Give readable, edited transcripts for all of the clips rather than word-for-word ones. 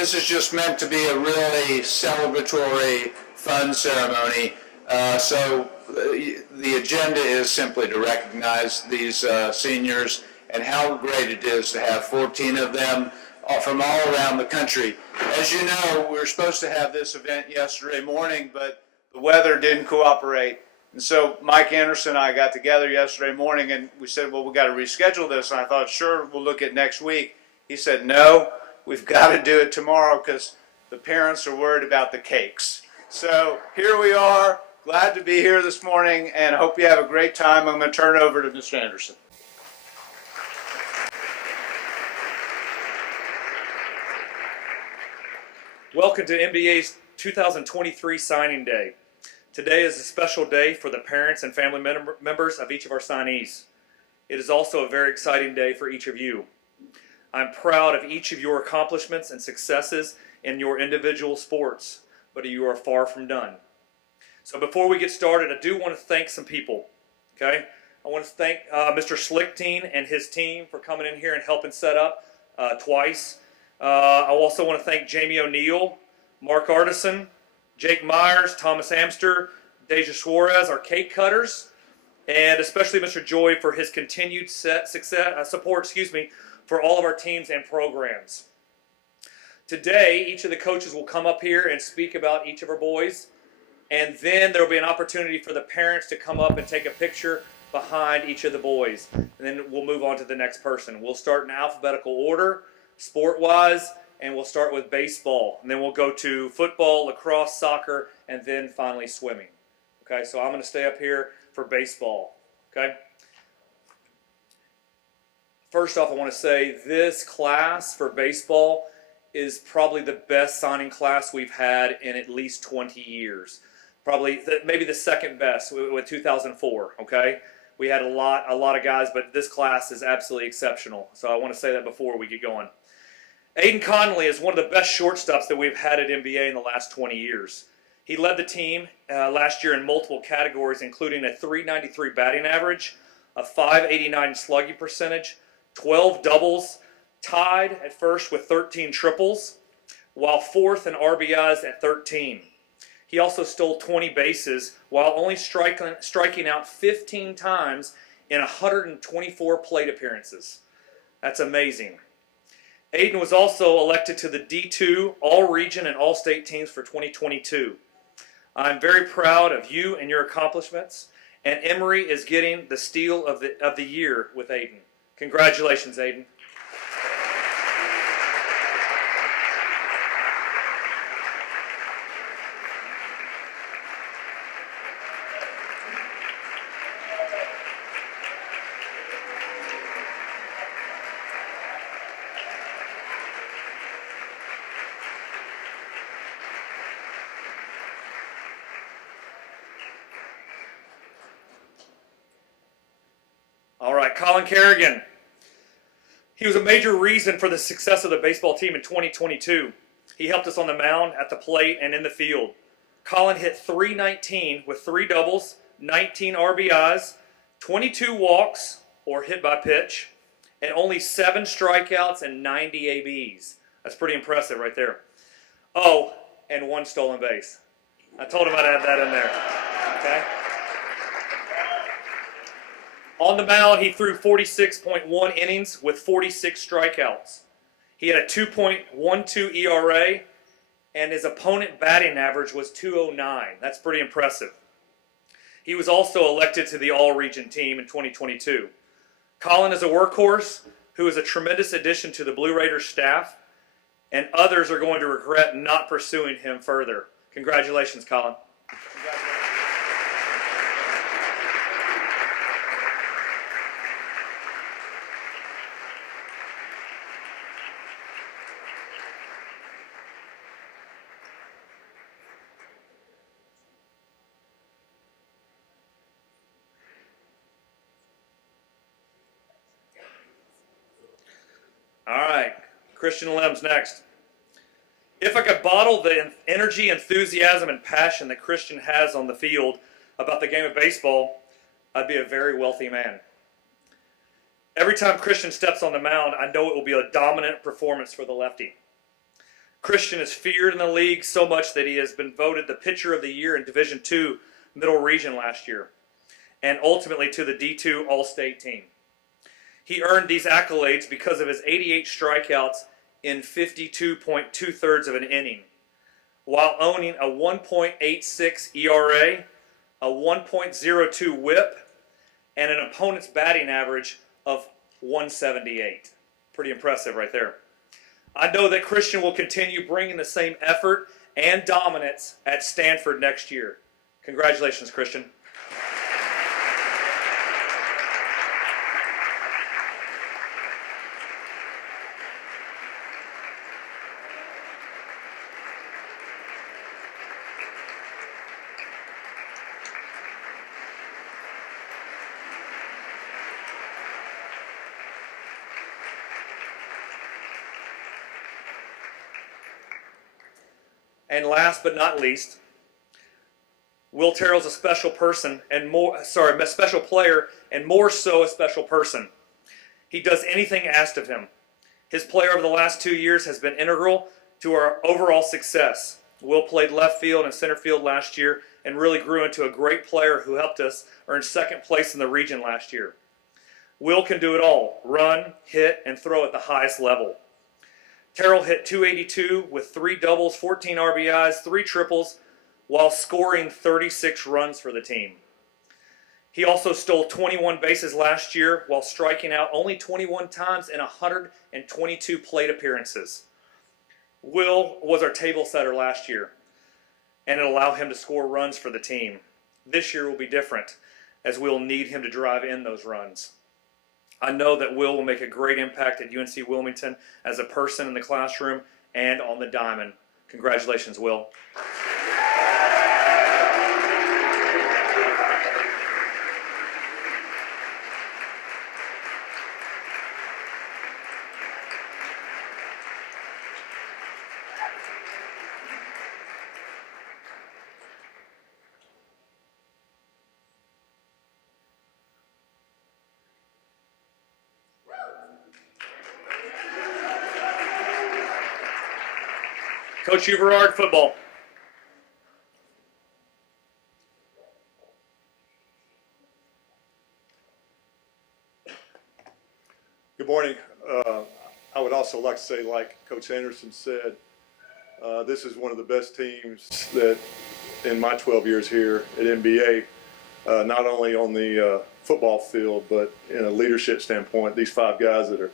This is just meant to be a really celebratory, fun ceremony. The agenda is simply to recognize these seniors and how great it is to have 14 of them from all around the country. As you know, we were supposed to have this event yesterday morning, but the weather didn't cooperate. And so Mike Anderson and I got together yesterday morning and we said, well, we got to reschedule this. And I thought, sure, we'll look at next week. He said, no, we've got to do it tomorrow because the parents are worried about the cakes. So here we are. Glad to be here this morning and I hope you have a great time. I'm going to turn it over to Mr. Anderson. Welcome to MBA's 2023 signing day. Today is a special day for the parents and family members of each of our signees. It is also a very exciting day for each of you. I'm proud of each of your accomplishments and successes in your individual sports, but you are far from done. So before we get started, I do want to thank some people. Okay, I want to thank Mr. Slickteen and his team for coming in here and helping set up twice. I also want to thank Jamie O'Neill, Mark Artisan, Jake Myers, Thomas Amster, Deja Suarez, our cake cutters, and especially Mr. Joy for his continued support for all of our teams and programs. Today, each of the coaches will come up here and speak about each of our boys, and then there will be an opportunity for the parents to come up and take a picture behind each of the boys, and then we'll move on to the next person. We'll start in alphabetical order, sport-wise, and we'll start with baseball, and then we'll go to football, lacrosse, soccer, and then finally swimming. Okay, so I'm going to stay up here for baseball. Okay. First off, I want to say this class for baseball is probably the best signing class we've had in at least 20 years. Probably maybe the second best with 2004. Okay, we had a lot of guys, but this class is absolutely exceptional. So I want to say that before we get going. Aiden Connolly is one of the best shortstops that we've had at MBA in the last 20 years. He led the team last year in multiple categories, including a .393 batting average, a .589 slugging percentage, 12 doubles, tied at first with 13 triples, while fourth in RBIs at 13. He also stole 20 bases while only striking out 15 times in 124 plate appearances. That's amazing. Aiden was also elected to the D2 All-Region and All-State teams for 2022. I'm very proud of you and your accomplishments, and Emory is getting the Steal of the Year with Aiden. Congratulations, Aiden. All right, Colin Kerrigan. He was a major reason for the success of the baseball team in 2022. He helped us on the mound, at the plate, and in the field. Colin hit .319 with 3 doubles, 19 RBIs, 22 walks, or hit by pitch, and only 7 strikeouts and 90 ABs. That's pretty impressive right there. Oh, and 1 stolen base. I told him I'd add that in there. Okay. On the mound, he threw 46.1 innings with 46 strikeouts. He had a 2.12 ERA, and his opponent batting average was .209. That's pretty impressive. He was also elected to the All-Region team in 2022. Colin is a workhorse who is a tremendous addition to the Blue Raiders staff, and others are going to regret not pursuing him further. Congratulations, Colin. Congratulations. All right, Christian Lem's next. If I could bottle the energy, enthusiasm, and passion that Christian has on the field about the game of baseball, I'd be a very wealthy man. Every time Christian steps on the mound, I know it will be a dominant performance for the lefty. Christian is feared in the league so much that he has been voted the pitcher of the year in Division II Middle Region last year, and ultimately to the D2 All-State team. He earned these accolades because of his 88 strikeouts in 52.2 of an inning, while owning a 1.86 ERA, a 1.02 WHIP, and an opponent's batting average of 178. Pretty impressive right there. I know that Christian will continue bringing the same effort and dominance at Stanford next year. Congratulations, Christian. And last but not least, Will Terrell's a special person and a special player and more so a special person. He does anything asked of him. His play over the last 2 years has been integral to our overall success. Will played left field and center field last year and really grew into a great player who helped us earn second place in the region last year. Will can do it all: run, hit, and throw at the highest level. Terrell hit .282 with 3 doubles, 14 RBIs, 3 triples, while scoring 36 runs for the team. He also stole 21 bases last year while striking out only 21 times in 122 plate appearances. Will was our table setter last year, and it allowed him to score runs for the team. This year will be different, as we'll need him to drive in those runs. I know that Will make a great impact at UNC Wilmington as a person in the classroom and on the diamond. Congratulations, Will. Coach Everard, football. Good morning. I would also like to say, like Coach Anderson said, this is one of the best teams that in my 12 years here at NBA, not only on the football field, but in a leadership standpoint. These 5 guys that are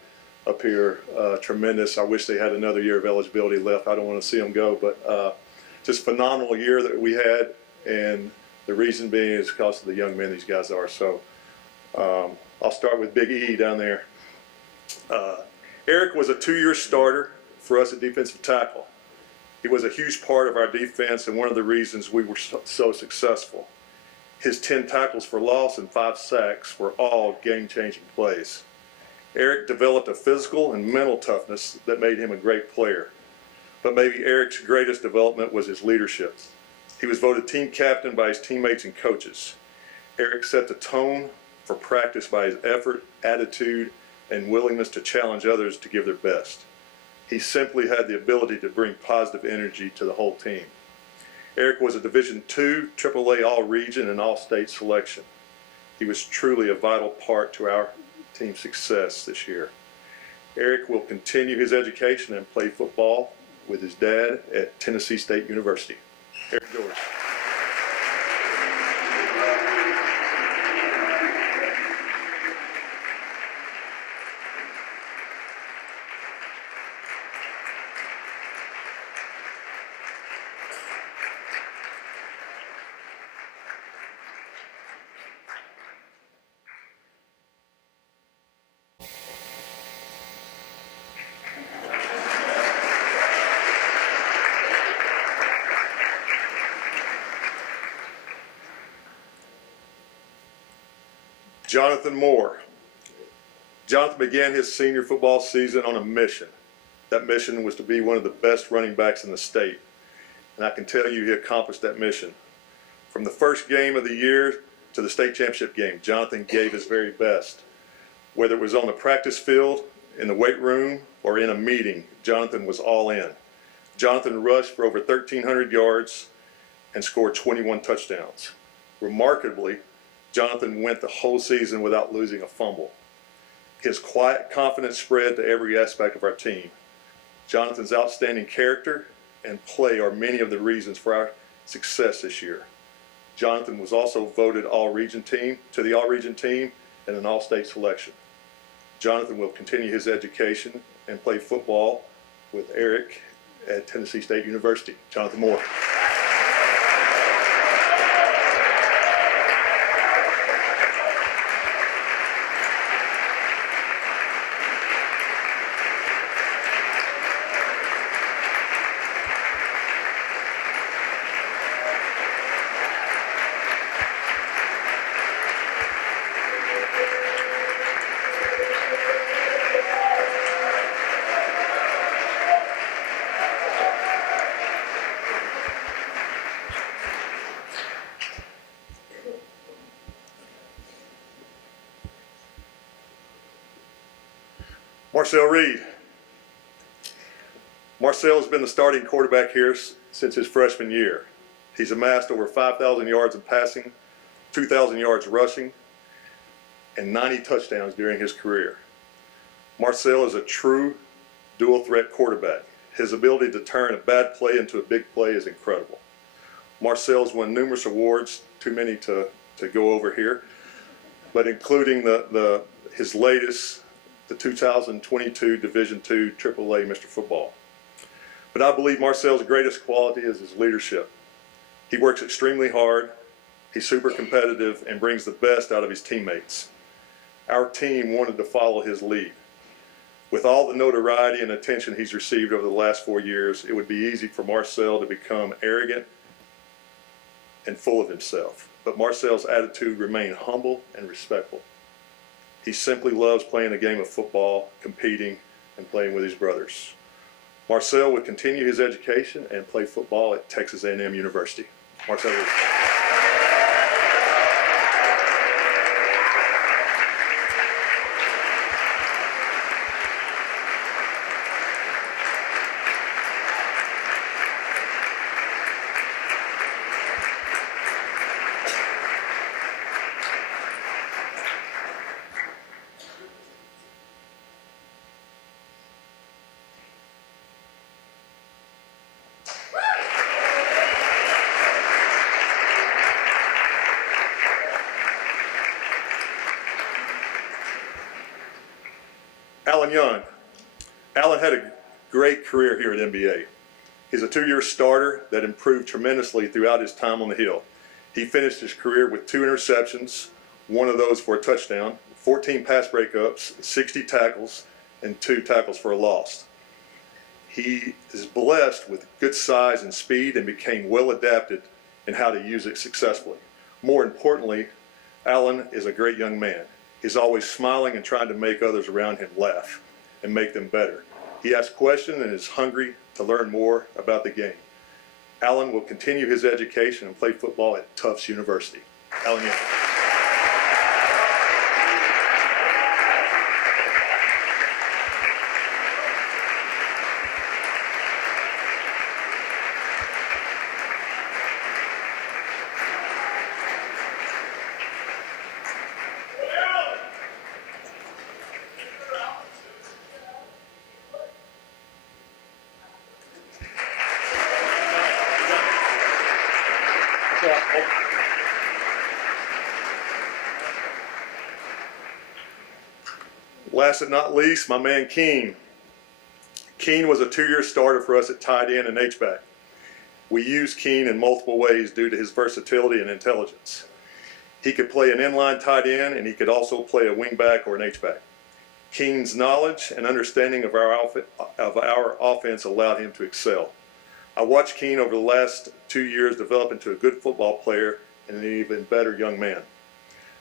up here, tremendous. I wish they had another year of eligibility left. I don't want to see them go, but just phenomenal year that we had, and the reason being is because of the young men these guys are. So I'll start with Big E down there. Eric was a 2-year starter for us at defensive tackle. He was a huge part of our defense and one of the reasons we were so successful. His 10 tackles for loss and 5 sacks were all game-changing plays. Eric developed a physical and mental toughness that made him a great player. But maybe Eric's greatest development was his leadership. He was voted team captain by his teammates and coaches. Eric set the tone for practice by his effort, attitude, and willingness to challenge others to give their best. He simply had the ability to bring positive energy to the whole team. Eric was a Division II, AAA All-Region, and All-State selection. He was truly a vital part to our team's success this year. Eric will continue his education and play football with his dad at Tennessee State University. Eric George. Jonathan Moore. Jonathan began his senior football season on a mission. That mission was to be one of the best running backs in the state. And I can tell you he accomplished that mission. From the first game of the year to the state championship game, Jonathan gave his very best. Whether it was on the practice field, in the weight room, or in a meeting, Jonathan was all in. Jonathan rushed for over 1,300 yards and scored 21 touchdowns. Remarkably, Jonathan went the whole season without losing a fumble. His quiet confidence spread to every aspect of our team. Jonathan's outstanding character and play are many of the reasons for our success this year. Jonathan was also voted the All-Region team and an All-State selection. Jonathan will continue his education and play football with Eric at Tennessee State University. Jonathan Moore. Marcel Reed. Marcel has been the starting quarterback here since his freshman year. He's amassed over 5,000 yards in passing, 2,000 yards rushing, and 90 touchdowns during his career. Marcel is a true dual threat quarterback. His ability to turn a bad play into a big play is incredible. Marcel's won numerous awards, too many to go over here, but including his latest, the 2022 Division II AAA Mr. Football. But I believe Marcel's greatest quality is his leadership. He works extremely hard, he's super competitive, and brings the best out of his teammates. Our team wanted to follow his lead. With all the notoriety and attention he's received over the last 4 years, it would be easy for Marcel to become arrogant and full of himself. But Marcel's attitude remained humble and respectful. He simply loves playing a game of football, competing, and playing with his brothers. Marcel would continue his education and play football at Texas A&M University. Marcel. Alan Young. Alan had a great career here at NBA. He's a 2-year starter that improved tremendously throughout his time on the Hill. He finished his career with 2 interceptions, one of those for a touchdown, 14 pass breakups, 60 tackles, and 2 tackles for a loss. He is blessed with good size and speed and became well adapted in how to use it successfully. More importantly, Alan is a great young man. He's always smiling and trying to make others around him laugh and make them better. He asks questions and is hungry to learn more about the game. Alan will continue his education and play football at Tufts University. Alan Young. Last but not least, my man Keene. Keene was a 2-year starter for us at tight end and H-back. We used Keene in multiple ways due to his versatility and intelligence. He could play an inline tight end and he could also play a wing-back or an H-back. Keene's knowledge and understanding of our offense allowed him to excel. I watched Keene over the last 2 years develop into a good football player and an even better young man.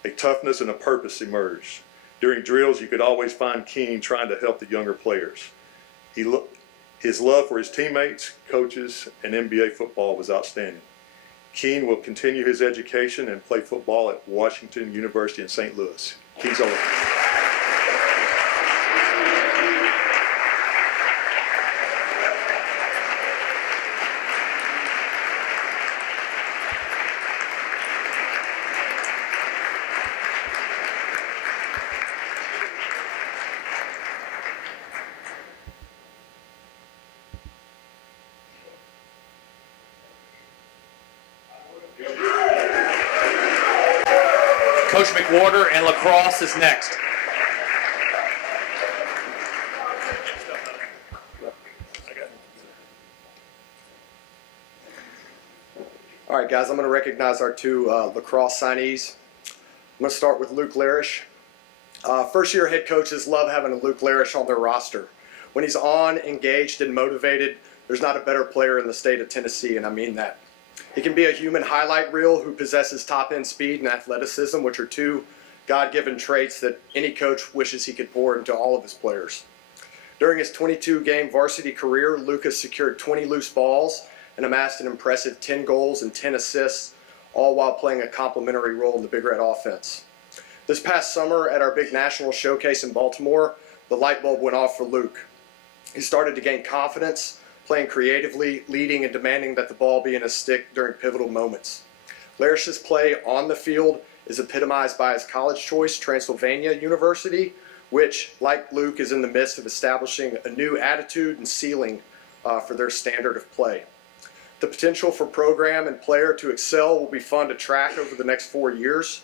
A toughness and a purpose emerged. During drills, you could always find Keene trying to help the younger players. His love for his teammates, coaches, and NBA football was outstanding. Keene will continue his education and play football at Washington University in St. Louis. Keene's over. Coach McWhorter, and lacrosse is next. All right, guys, I'm going to recognize our two lacrosse signees. I'm going to start with Luke Larish. First-year head coaches love having a Luke Larish on their roster. When he's on, engaged, and motivated, there's not a better player in the state of Tennessee, and I mean that. He can be a human highlight reel who possesses top-end speed and athleticism, which are two God-given traits that any coach wishes he could pour into all of his players. During his 22-game varsity career, Luke has secured 20 loose balls and amassed an impressive 10 goals and 10 assists, all while playing a complementary role in the Big Red offense. This past summer at our big national showcase in Baltimore, the light bulb went off for Luke. He started to gain confidence, playing creatively, leading and demanding that the ball be in his stick during pivotal moments. Larish's play on the field is epitomized by his college choice, Transylvania University, which, like Luke, is in the midst of establishing a new attitude and ceiling for their standard of play. The potential for program and player to excel will be fun to track over the next 4 years.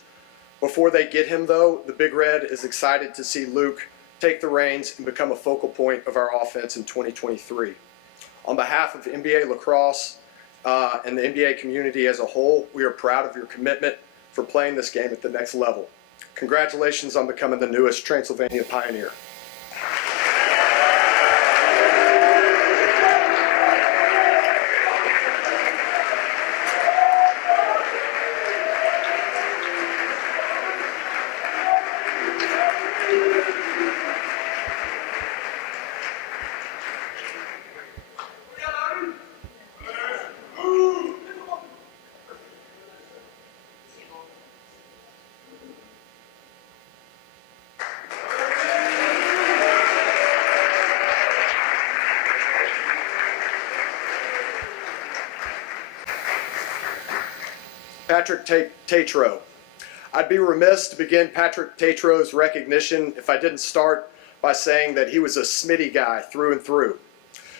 Before they get him, though, the Big Red is excited to see Luke take the reins and become a focal point of our offense in 2023. On behalf of NBA lacrosse and the NBA community as a whole, we are proud of your commitment for playing this game at the next level. Congratulations on becoming the newest Transylvania Pioneer. Patrick Tatro. I'd be remiss to begin Patrick Tatro's recognition if I didn't start by saying that he was a Smitty guy through and through.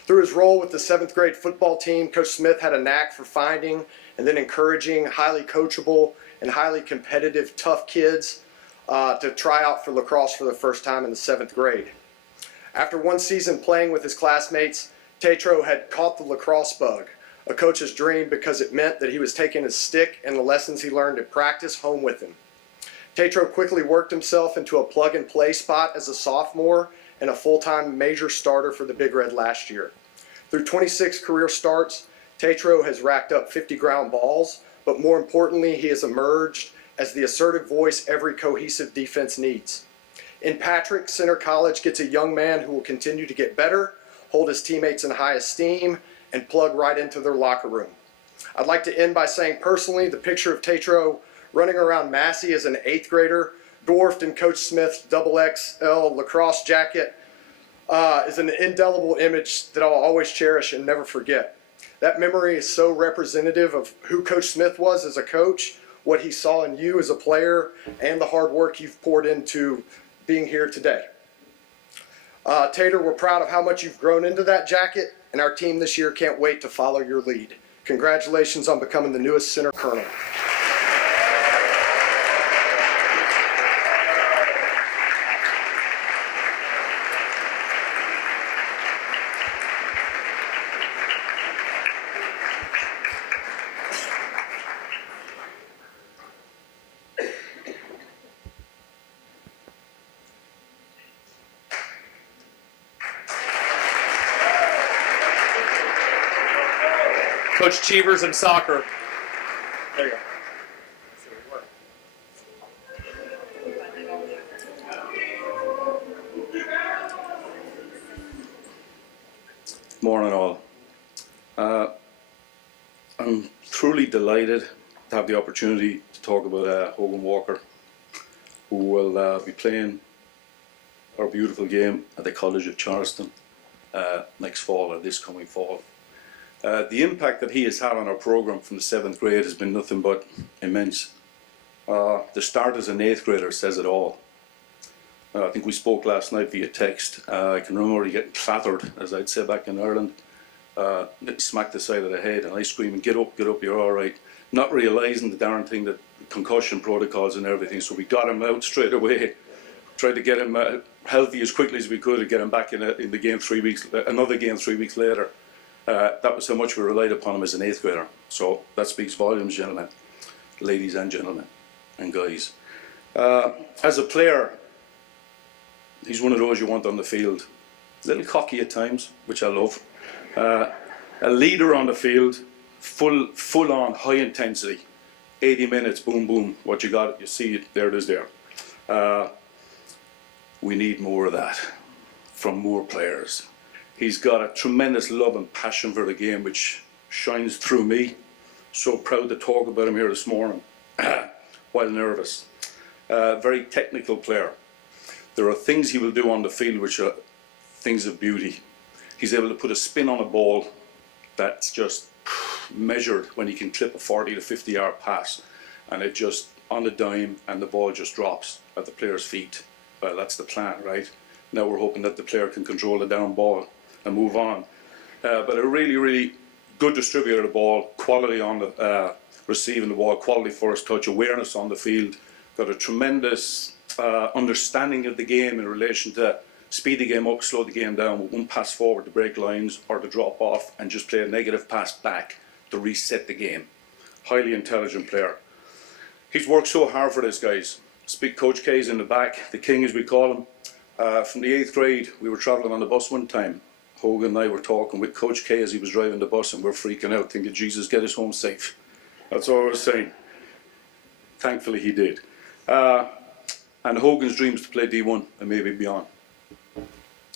Through his role with the 7th grade football team, Coach Smith had a knack for finding and then encouraging highly coachable and highly competitive, tough kids to try out for lacrosse for the first time in the 7th grade. After one season playing with his classmates, Tatro had caught the lacrosse bug, a coach's dream because it meant that he was taking his stick and the lessons he learned at practice home with him. Tatro quickly worked himself into a plug-and-play spot as a sophomore and a full-time major starter for the Big Red last year. Through 26 career starts, Tatro has racked up 50 ground balls, but more importantly, he has emerged as the assertive voice every cohesive defense needs. In Patrick, Center College gets a young man who will continue to get better, hold his teammates in high esteem, and plug right into their locker room. I'd like to end by saying personally, the picture of Tatro running around Massey as an 8th grader, dwarfed in Coach Smith's XXL lacrosse jacket, is an indelible image that I'll always cherish and never forget. That memory is so representative of who Coach Smith was as a coach, what he saw in you as a player, and the hard work you've poured into being here today. Tater, we're proud of how much you've grown into that jacket, and our team this year can't wait to follow your lead. Congratulations on becoming the newest center colonel. Coach Cheevers in soccer. There you go. Morning all. I'm truly delighted to have the opportunity to talk about Hogan Walker, who will be playing our beautiful game at the College of Charleston next fall, or this coming fall. The impact that he has had on our program from the 7th grade has been nothing but immense. The start as an 8th grader says it all. I think we spoke last night via text. I can remember getting clattered, as I'd say back in Ireland, getting smacked the side of the head, and I screaming, get up, you're all right. not realising the darn thing, that concussion protocols and everything. So we got him out straight away, tried to get him healthy as quickly as we could and get him back in the game 3 weeks, another game 3 weeks later. That was how much we relied upon him as an 8th grader. So that speaks volumes, gentlemen, ladies and gentlemen, and guys. As a player, he's one of those you want on the field. A little cocky at times, which I love. A leader on the field, full on, high intensity. 80 minutes, boom, boom. What you got, you see it, there it is there. We need more of that from more players. He's got a tremendous love and passion for the game, which shines through me. So proud to talk about him here this morning, while nervous. Very technical player. There are things he will do on the field which are things of beauty. He's able to put a spin on a ball that's just measured when he can clip a 40 to 50 yard pass, and it just on the dime, and the ball just drops at the player's feet. Well, that's the plan, right? Now we're hoping that the player can control the down ball and move on. But a really, really good distributor of the ball, quality on the receiving the ball, quality first touch, awareness on the field, got a tremendous understanding of the game in relation to speed the game up, slow the game down with one pass forward to break lines or to drop off and just play a negative pass back to reset the game. Highly intelligent player. He's worked so hard for this, guys. Speak Coach K's in the back, the king as we call him. From the 8th grade, we were travelling on the bus one time. Hogan and I were talking with Coach K as he was driving the bus, and we're freaking out thinking, Jesus, get us home safe. That's all I was saying. Thankfully he did. And Hogan's dreams to play D1 and maybe beyond.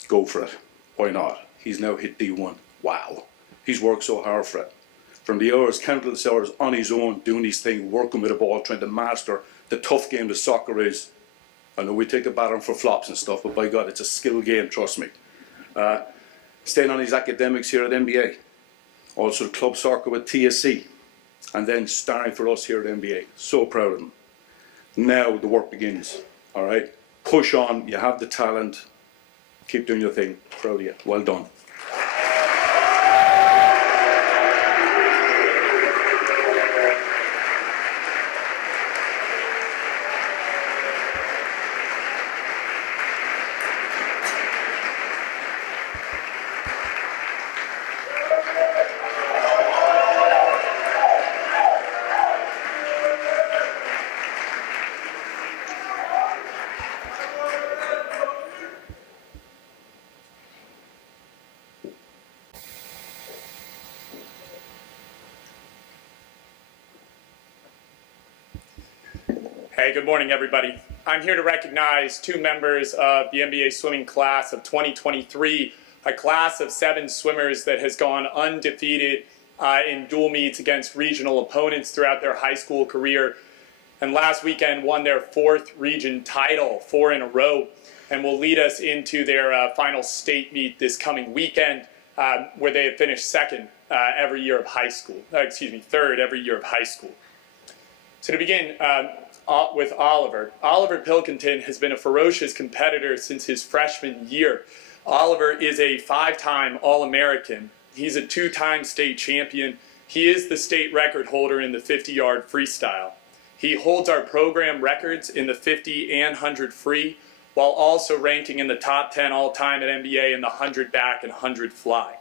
Go for it. Why not? He's now hit D1. Wow. He's worked so hard for it. From the hours, countless hours on his own, doing his thing, working with a ball, trying to master the tough game that soccer is. I know we take a battering for flops and stuff, but by God, it's a skill game, trust me. Staying on his academics here at NBA. Also club soccer with TSC. And then starring for us here at NBA. So proud of him. Now the work begins. All right? Push on. You have the talent. Keep doing your thing. Proud of you. Well done. Hey, good morning, everybody. I'm here to recognize two members of the NBA swimming class of 2023, a class of 7 swimmers that has gone undefeated in dual meets against regional opponents throughout their high school career, and last weekend won their 4th region title, 4 in a row, and will lead us into their final state meet this coming weekend, where they have finished 2nd every year of high school, 3rd every year of high school. So to begin, with Oliver. Oliver Pilkington has been a ferocious competitor since his freshman year. Oliver is a 5-time All-American. He's a 2-time state champion. He is the state record holder in the 50-yard freestyle. He holds our program records in the 50 and 100 free, while also ranking in the top 10 all-time at NBA in the 100 back and 100 fly.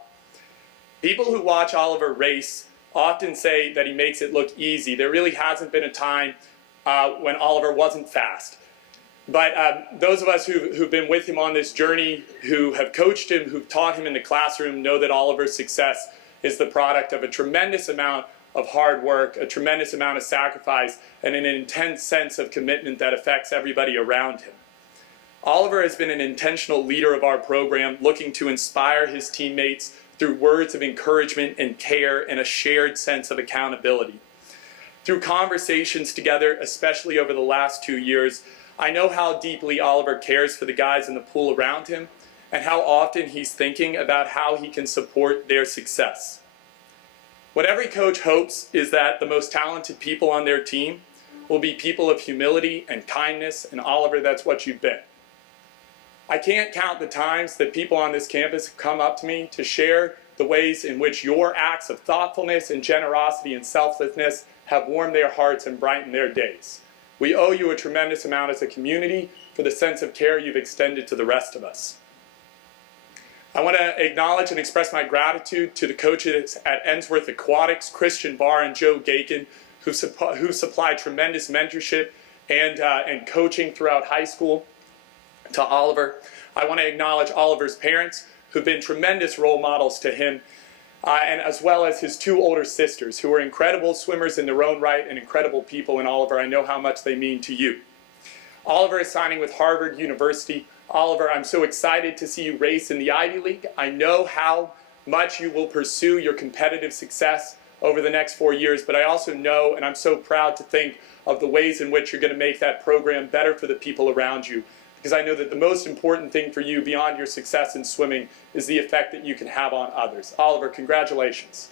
People who watch Oliver race often say that he makes it look easy. There really hasn't been a time when Oliver wasn't fast. But those of us who've been with him on this journey, who have coached him, who've taught him in the classroom, know that Oliver's success is the product of a tremendous amount of hard work, a tremendous amount of sacrifice, and an intense sense of commitment that affects everybody around him. Oliver has been an intentional leader of our program, looking to inspire his teammates through words of encouragement and care and a shared sense of accountability. Through conversations together, especially over the last 2 years, I know how deeply Oliver cares for the guys in the pool around him and how often he's thinking about how he can support their success. What every coach hopes is that the most talented people on their team will be people of humility and kindness, and Oliver, that's what you've been. I can't count the times that people on this campus have come up to me to share the ways in which your acts of thoughtfulness and generosity and selflessness have warmed their hearts and brightened their days. We owe you a tremendous amount as a community for the sense of care you've extended to the rest of us. I want to acknowledge and express my gratitude to the coaches at Ensworth Aquatics, Christian Barr and Joe Gakin, who supplied tremendous mentorship and coaching throughout high school. To Oliver, I want to acknowledge Oliver's parents, who've been tremendous role models to him, and as well as his two older sisters, who are incredible swimmers in their own right and incredible people. And Oliver, I know how much they mean to you. Oliver is signing with Harvard University. Oliver, I'm so excited to see you race in the Ivy League. I know how much you will pursue your competitive success over the next 4 years, but I also know, and I'm so proud to think of the ways in which you're going to make that program better for the people around you, because I know that the most important thing for you beyond your success in swimming is the effect that you can have on others. Oliver, congratulations.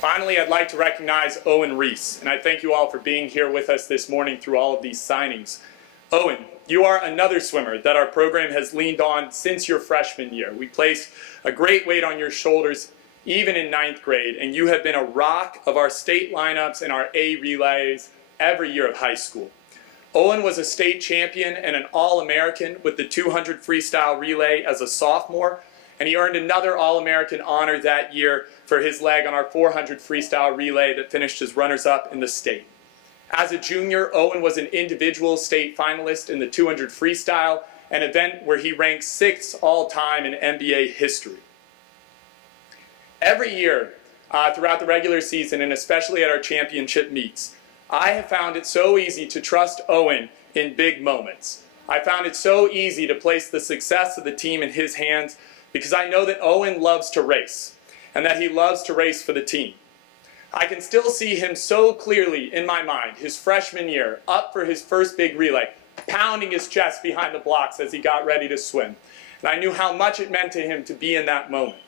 Finally, I'd like to recognize Owen Reese, and I thank you all for being here with us this morning through all of these signings. Owen, you are another swimmer that our program has leaned on since your freshman year. We placed a great weight on your shoulders even in 9th grade, and you have been a rock of our state lineups and our A relays every year of high school. Owen was a state champion and an All-American with the 200 freestyle relay as a sophomore, and he earned another All-American honor that year for his leg on our 400 freestyle relay that finished as runners-up in the state. As a junior, Owen was an individual state finalist in the 200 freestyle, an event where he ranked 6th all-time in NBA history. Every year, throughout the regular season, and especially at our championship meets, I have found it so easy to trust Owen in big moments. I found it so easy to place the success of the team in his hands because I know that Owen loves to race and that he loves to race for the team. I can still see him so clearly in my mind, his freshman year, up for his first big relay, pounding his chest behind the blocks as he got ready to swim. And I knew how much it meant to him to be in that moment.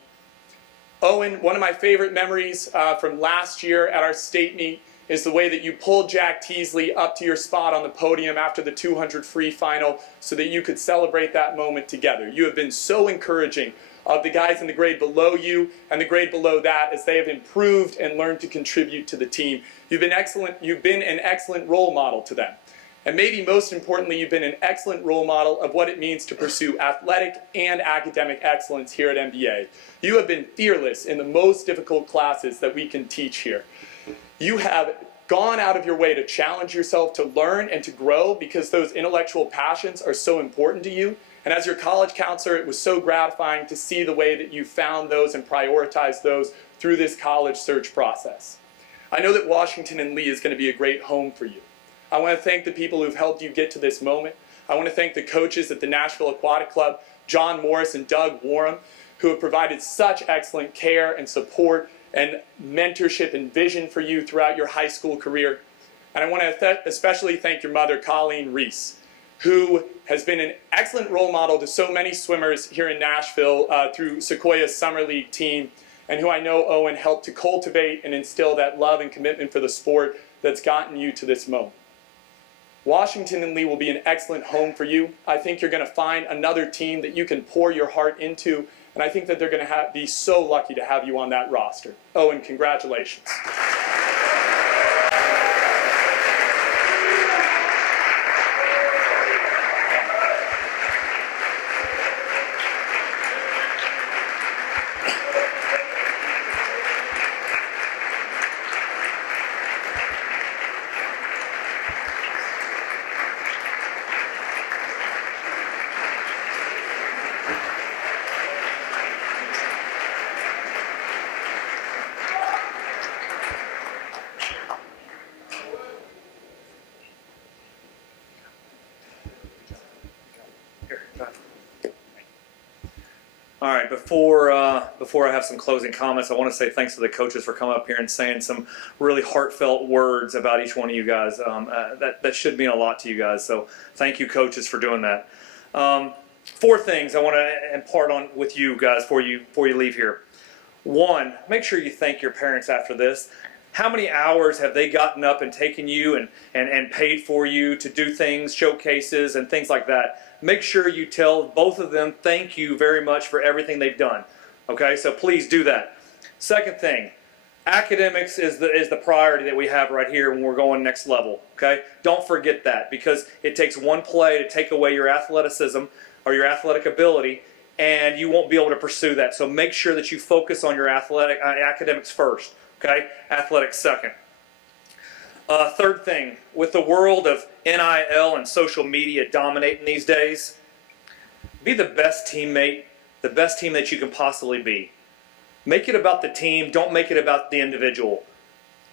Owen, one of my favorite memories from last year at our state meet is the way that you pulled Jack Teasley up to your spot on the podium after the 200 free final so that you could celebrate that moment together. You have been so encouraging of the guys in the grade below you and the grade below that as they have improved and learned to contribute to the team. You've been excellent. You've been an excellent role model to them. And maybe most importantly, you've been an excellent role model of what it means to pursue athletic and academic excellence here at MBA. You have been fearless in the most difficult classes that we can teach here. You have gone out of your way to challenge yourself to learn and to grow because those intellectual passions are so important to you. And as your college counselor, it was so gratifying to see the way that you found those and prioritized those through this college search process. I know that Washington and Lee is going to be a great home for you. I want to thank the people who've helped you get to this moment. I want to thank the coaches at the Nashville Aquatic Club, John Morris and Doug Warham, who have provided such excellent care and support and mentorship and vision for you throughout your high school career. And I want to especially thank your mother, Colleen Reese, who has been an excellent role model to so many swimmers here in Nashville through Sequoia's Summer League team, and who I know Owen helped to cultivate and instill that love and commitment for the sport that's gotten you to this moment. Washington and Lee will be an excellent home for you. I think you're going to find another team that you can pour your heart into, and I think that they're going to be so lucky to have you on that roster. Owen, congratulations. All right, before I have some closing comments, I want to say thanks to the coaches for coming up here and saying some really heartfelt words about each one of you guys. That should mean a lot to you guys. So thank you, coaches, for doing that. 4 things I want to impart on with you guys before you leave here. 1, make sure you thank your parents after this. How many hours have they gotten up and taken you and paid for you to do things, showcases, and things like that? Make sure you tell both of them thank you very much for everything they've done. Okay, so please do that. Second thing, academics is the priority that we have right here when we're going next level. Okay, don't forget that, because it takes one play to take away your athleticism or your athletic ability, and you won't be able to pursue that. So make sure that you focus on your academics first. Okay, athletics second. Third thing, with the world of NIL and social media dominating these days, be the best teammate, the best team that you can possibly be. Make it about the team, don't make it about the individual.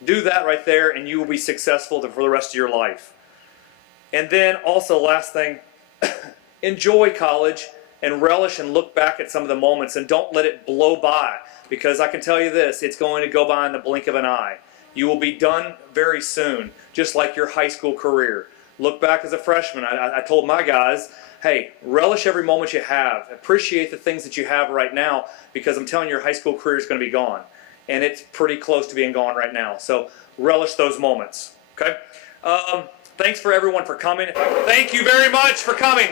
Do that right there and you will be successful for the rest of your life. And then also, last thing, enjoy college and relish and look back at some of the moments and don't let it blow by, because I can tell you this, it's going to go by in the blink of an eye. You will be done very soon, just like your high school career. Look back as a freshman. I told my guys, hey, relish every moment you have. Appreciate the things that you have right now, because I'm telling you, your high school career is going to be gone. And it's pretty close to being gone right now. So relish those moments, okay? Thanks for everyone for coming. Thank you very much for coming.